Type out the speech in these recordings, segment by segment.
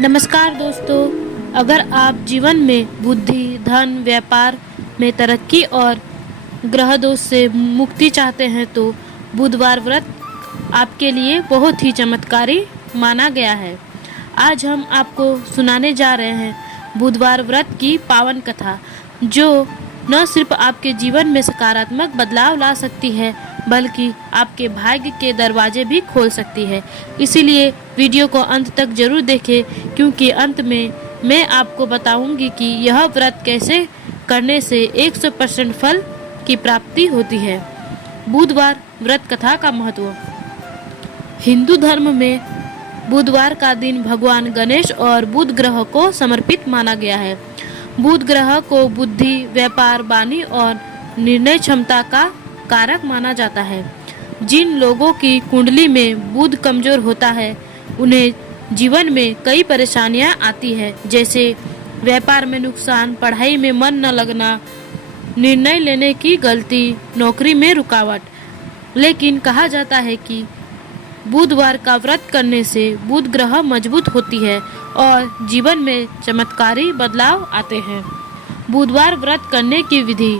नमस्कार दोस्तों, अगर आप जीवन में बुद्धि, धन, व्यापार में तरक्की और ग्रह दोष से मुक्ति चाहते हैं तो बुधवार व्रत आपके लिए बहुत ही चमत्कारी माना गया है। आज हम आपको सुनाने जा रहे हैं बुधवार व्रत की पावन कथा, जो न सिर्फ आपके जीवन में सकारात्मक बदलाव ला सकती है बल्कि आपके भाग्य के दरवाजे भी खोल सकती है। इसीलिए वीडियो को अंत तक जरूर देखें, क्योंकि अंत में मैं आपको बताऊंगी कि यह व्रत कैसे करने से 100% फल की प्राप्ति होती है। बुधवार व्रत कथा का महत्व। हिंदू धर्म में बुधवार का दिन भगवान गणेश और बुध ग्रह को समर्पित माना गया है। बुध ग्रह को बुद्धि, व्यापार, वाणी और निर्णय क्षमता का कारक माना जाता है। जिन लोगों की कुंडली में बुध कमजोर होता है उन्हें जीवन में कई परेशानियां आती है, जैसे व्यापार में नुकसान, पढ़ाई में मन न लगना, निर्णय लेने की गलती, नौकरी में रुकावट। लेकिन कहा जाता है कि बुधवार का व्रत करने से बुध ग्रह मजबूत होती है और जीवन में चमत्कारी बदलाव आते हैं। बुधवार व्रत करने की विधि।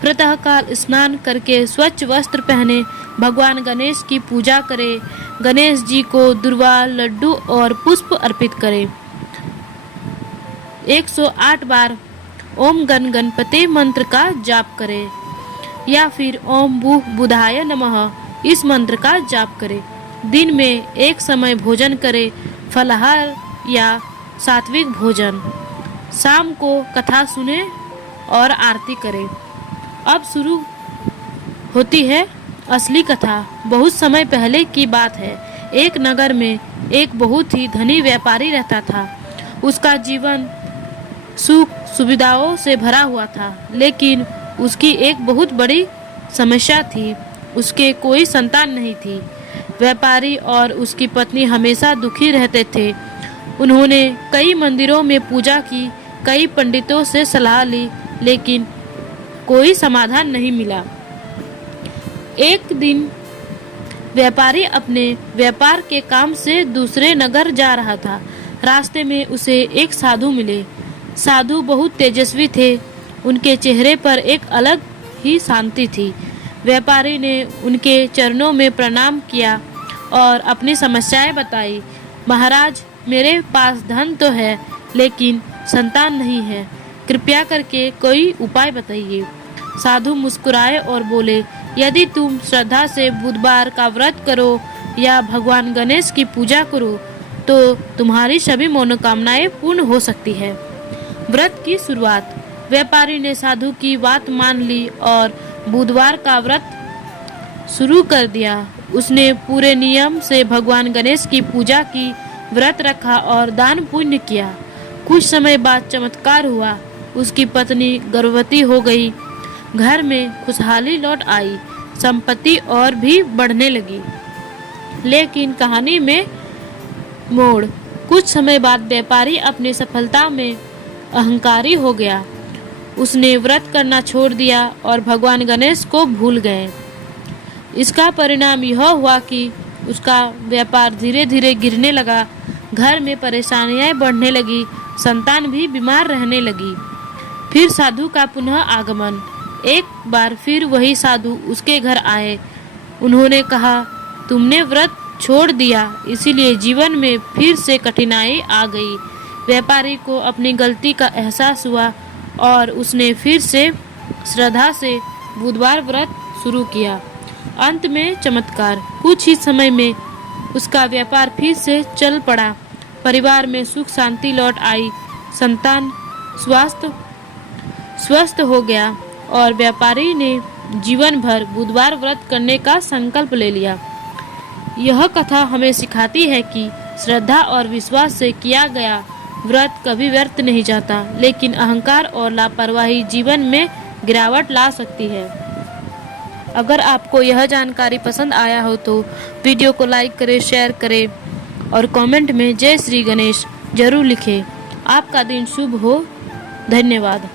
प्रातःकाल स्नान करके स्वच्छ वस्त्र पहने भगवान गणेश की पूजा करें। गणेश जी को दुर्वा, लड्डू और पुष्प अर्पित करें। 108 बार ओम गण गणपते मंत्र का जाप करें या फिर ओम बुध बुधाय नमः इस मंत्र का जाप करें। दिन में एक समय भोजन करें, फलाहार या सात्विक भोजन। शाम को कथा सुने और आरती करें। अब शुरू होती है असली कथा। बहुत समय पहले की बात है। एक नगर में एक बहुत ही धनी व्यापारी रहता था। उसका जीवन सुख सुविधाओं से भरा हुआ था, लेकिन उसकी एक बहुत बड़ी समस्या थी। उसके कोई संतान नहीं थी। व्यापारी और उसकी पत्नी हमेशा दुखी रहते थे। उन्होंने कई मंदिरों में पूजा की, कई पंडितों से सलाह ली, लेकिन कोई समाधान नहीं मिला। एक दिन व्यापारी अपने व्यापार के काम से दूसरे नगर जा रहा था। रास्ते में उसे एक साधु मिले। साधु बहुत तेजस्वी थे। उनके चेहरे पर एक अलग ही शांति थी। व्यापारी ने उनके चरणों में प्रणाम किया और अपनी समस्याएं बताई। महाराज, मेरे पास धन तो है, लेकिन संतान नहीं है। कृपया करके कोई उपाय बताइए। साधु मुस्कुराए और बोले, यदि तुम श्रद्धा से बुधवार का व्रत करो या भगवान गणेश की पूजा करो तो तुम्हारी सभी मनोकामनाएं पूर्ण हो सकती है। व्रत की शुरुआत। व्यापारी ने साधु की बात मान ली और बुधवार का व्रत शुरू कर दिया। उसने पूरे नियम से भगवान गणेश की पूजा की, व्रत रखा और दान पुण्य किया। कुछ समय बाद चमत्कार हुआ। उसकी पत्नी गर्भवती हो गई। घर में खुशहाली लौट आई। संपत्ति और भी बढ़ने लगी। लेकिन कहानी में मोड़। कुछ समय बाद व्यापारी अपनी सफलता में अहंकारी हो गया। उसने व्रत करना छोड़ दिया और भगवान गणेश को भूल गए। इसका परिणाम यह हुआ कि उसका व्यापार धीरे धीरे गिरने लगा। घर में परेशानियां बढ़ने लगी। संतान भी बीमार रहने लगी। फिर साधु का पुनः आगमन। एक बार फिर वही साधु उसके घर आए। उन्होंने कहा, तुमने व्रत छोड़ दिया, इसीलिए जीवन में फिर से कठिनाई आ गई। व्यापारी को अपनी गलती का एहसास हुआ और उसने फिर से श्रद्धा से बुधवार व्रत शुरू किया। अंत में चमत्कार। कुछ ही समय में उसका व्यापार फिर से चल पड़ा। परिवार में सुख शांति लौट आई। संतान स्वस्थ हो गया और व्यापारी ने जीवन भर बुधवार व्रत करने का संकल्प ले लिया। यह कथा हमें सिखाती है कि श्रद्धा और विश्वास से किया गया व्रत कभी व्यर्थ नहीं जाता, लेकिन अहंकार और लापरवाही जीवन में गिरावट ला सकती है। अगर आपको यह जानकारी पसंद आया हो तो वीडियो को लाइक करें, शेयर करें और कमेंट में जय श्री गणेश जरूर लिखें। आपका दिन शुभ हो। धन्यवाद।